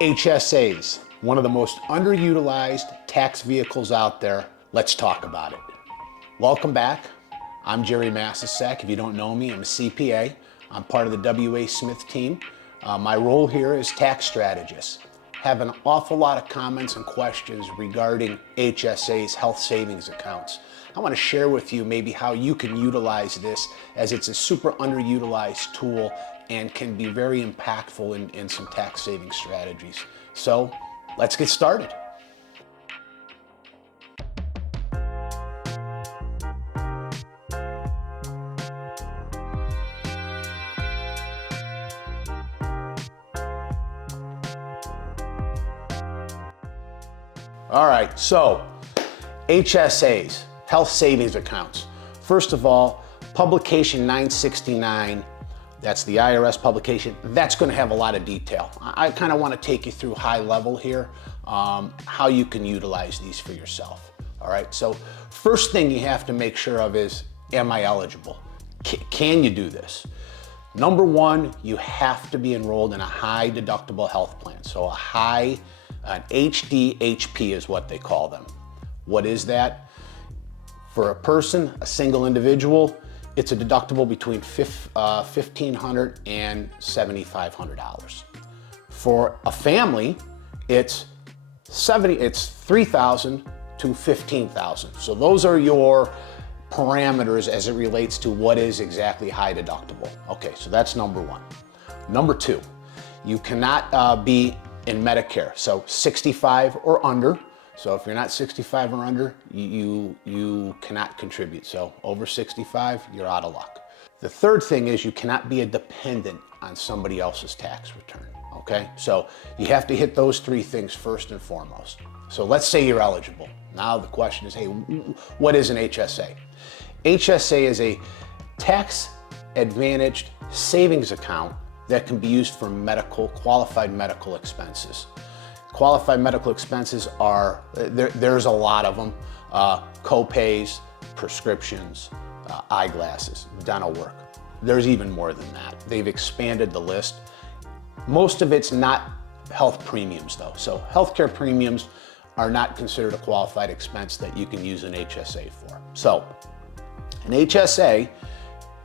HSAs, one of the most underutilized tax vehicles out there. Let's talk about it. Welcome back. I'm Jerry Masisak. If you don't know me, I'm a CPA. I'm part of the W.A. Smith team. My role here is tax strategist. Have an awful lot of comments and questions regarding HSAs, health savings accounts. I want to share with you maybe how you can utilize this, as it's a super underutilized tool and can be very impactful in some tax saving strategies. So let's get started. All right, so HSAs, health savings accounts. First of all, publication 969, that's the IRS publication, that's going to have a lot of detail. I kind of want to take you through high level here, how you can utilize these for yourself. All right, so first thing you have to make sure of is, am I eligible? Can you do this? Number one, you have to be enrolled in a high deductible health plan. So an HDHP is what they call them. What is that? For a person, a single individual, it's a deductible between $1,500 and $7,500. For a family, it's $3,000 to $15,000. So those are your parameters as it relates to what is exactly high deductible. Okay, so that's number one. Number two, you cannot be in Medicare, so 65 or under. So if you're not 65 or under, you cannot contribute. So over 65, you're out of luck. The third thing is you cannot be a dependent on somebody else's tax return, okay? So you have to hit those three things first and foremost. So let's say you're eligible. Now the question is, hey, what is an HSA? HSA is a tax advantaged savings account that can be used for qualified medical expenses. Qualified medical expenses are, there's a lot of them, co-pays, prescriptions, eyeglasses, dental work. There's even more than that. They've expanded the list. Most of it's not health premiums though. So healthcare premiums are not considered a qualified expense that you can use an HSA for. So an HSA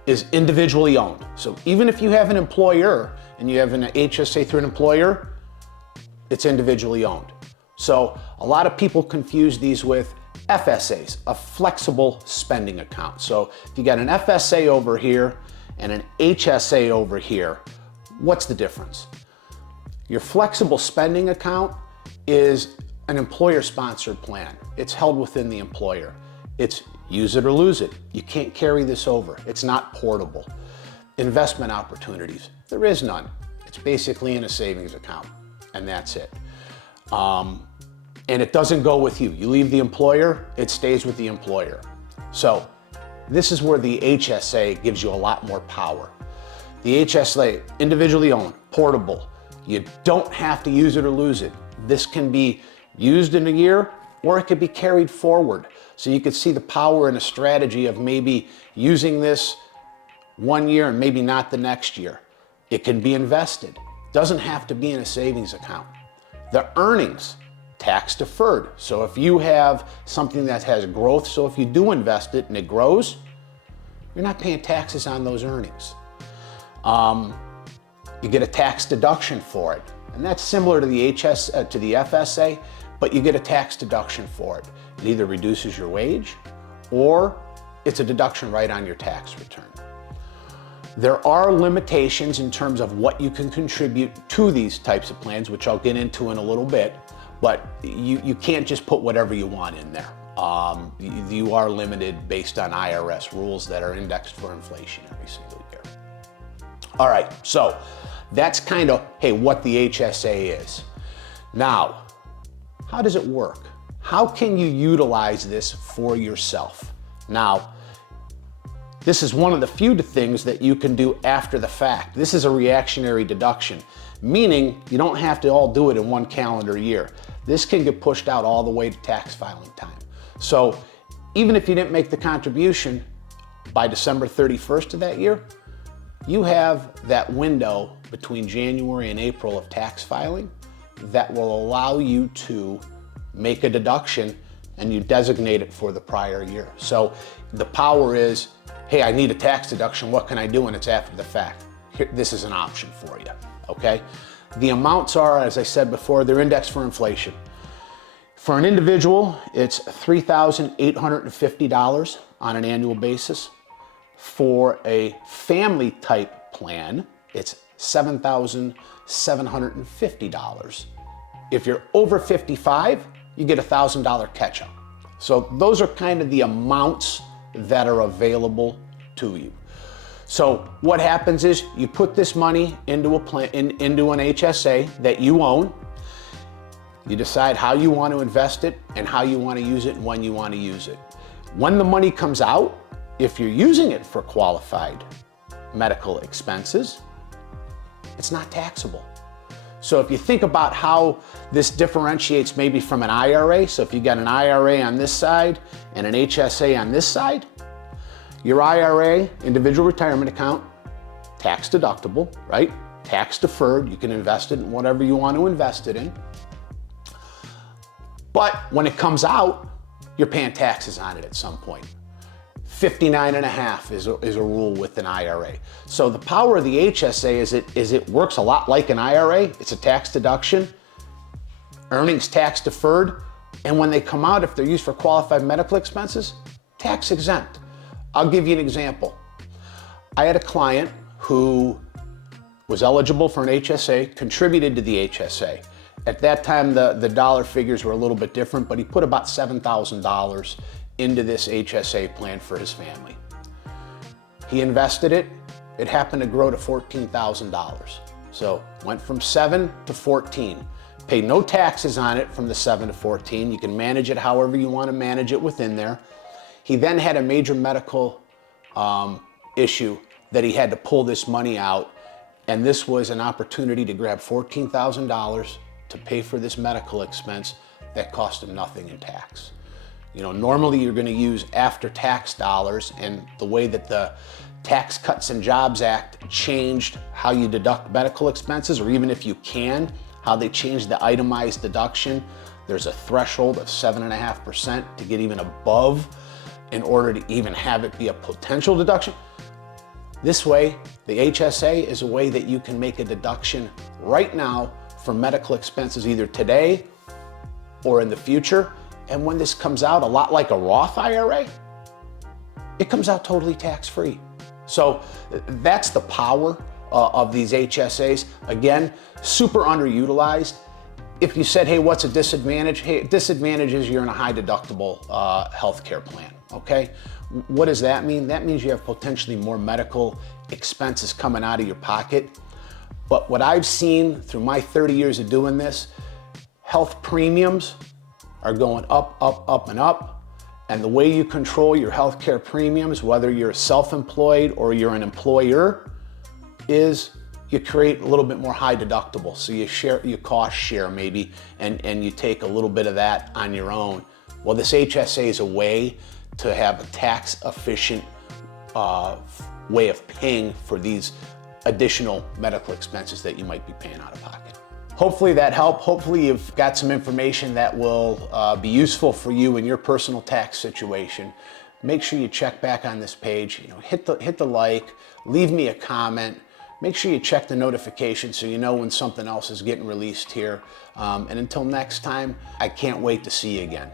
is individually owned. So even if you have an employer and you have an HSA through an employer, it's individually owned. So a lot of people confuse these with FSAs, a flexible spending account. So if you got an FSA over here and an HSA over here, what's the difference? Your flexible spending account is an employer-sponsored plan. It's held within the employer. It's use it or lose it. You can't carry this over. It's not portable. Investment opportunities, there is none. It's basically in a savings account, and that's it. And it doesn't go with you. You leave the employer, it stays with the employer. So this is where the HSA gives you a lot more power. The HSA, individually owned, portable. You don't have to use it or lose it. This can be used in a year, or it could be carried forward. So you could see the power in a strategy of maybe using this one year and maybe not the next year. It can be invested. Doesn't have to be in a savings account. The earnings, tax deferred. So if you have something that has growth, so if you do invest it and it grows, you're not paying taxes on those earnings. You get a tax deduction for it. And that's similar to the FSA, but you get a tax deduction for it. It either reduces your wage or it's a deduction right on your tax return. There are limitations in terms of what you can contribute to these types of plans, which I'll get into in a little bit, but you can't just put whatever you want in there. You are limited based on IRS rules that are indexed for inflation every single year. All right, so that's kind of, hey, what the HSA is. Now, how does it work? How can you utilize this for yourself? Now, this is one of the few things that you can do after the fact. This is a reactionary deduction, meaning you don't have to all do it in one calendar year. This can get pushed out all the way to tax filing time. So even if you didn't make the contribution by December 31st of that year, you have that window between January and April of tax filing that will allow you to make a deduction and you designate it for the prior year. So the power is, hey, I need a tax deduction, what can I do? And it's after the fact. Here, this is an option for you, okay? The amounts are, as I said before, they're indexed for inflation. For an individual, it's $3,850 on an annual basis. For a family type plan, it's $7,750. If you're over 55, you get a $1,000 catch-up. So those are kind of the amounts that are available to you. So what happens is you put this money into a plan, into an HSA that you own. You decide how you want to invest it and how you want to use it and when you want to use it. When the money comes out, if you're using it for qualified medical expenses, it's not taxable. So if you think about how this differentiates maybe from an IRA, so if you got an IRA on this side and an HSA on this side, your IRA, individual retirement account, tax deductible, right? Tax deferred, you can invest it in whatever you want to invest it in. But when it comes out, you're paying taxes on it at some point. 59.5 is a rule with an IRA. So the power of the HSA is it works a lot like an IRA. It's a tax deduction, earnings tax deferred, and when they come out, if they're used for qualified medical expenses, tax exempt. I'll give you an example. I had a client who was eligible for an HSA, contributed to the HSA. At that time, the dollar figures were a little bit different, but he put about $7,000 into this HSA plan for his family. He invested it. It happened to grow to $14,000. So went from 7 to 14. Paid no taxes on it from the 7 to 14. You can manage it however you want to manage it within there. He then had a major medical issue that he had to pull this money out, and this was an opportunity to grab $14,000 to pay for this medical expense that cost him nothing in tax. You know, normally you're going to use after-tax dollars, and the way that the Tax Cuts and Jobs Act changed how you deduct medical expenses, or even if you can, how they changed the itemized deduction. There's a threshold of 7.5% to get even above in order to even have it be a potential deduction. This way, the HSA is a way that you can make a deduction right now for medical expenses either today or in the future. And when this comes out, a lot like a Roth IRA, it comes out totally tax-free. So that's the power of these HSAs. Again, super underutilized. If you said, hey, what's a disadvantage? Hey, disadvantage is you're in a high deductible healthcare plan, okay? What does that mean? That means you have potentially more medical expenses coming out of your pocket. But what I've seen through my 30 years of doing this, health premiums are going up, up, up, and up. And the way you control your healthcare premiums, whether you're self-employed or you're an employer, is you create a little bit more high deductible. So you cost share maybe, and you take a little bit of that on your own. Well, this HSA is a way to have a tax efficient way of paying for these additional medical expenses that you might be paying out of pocket. Hopefully that helped. Hopefully you've got some information that will be useful for you in your personal tax situation. Make sure you check back on this page. You know, hit the like, leave me a comment. Make sure you check the notifications so you know when something else is getting released here. And until next time, I can't wait to see you again.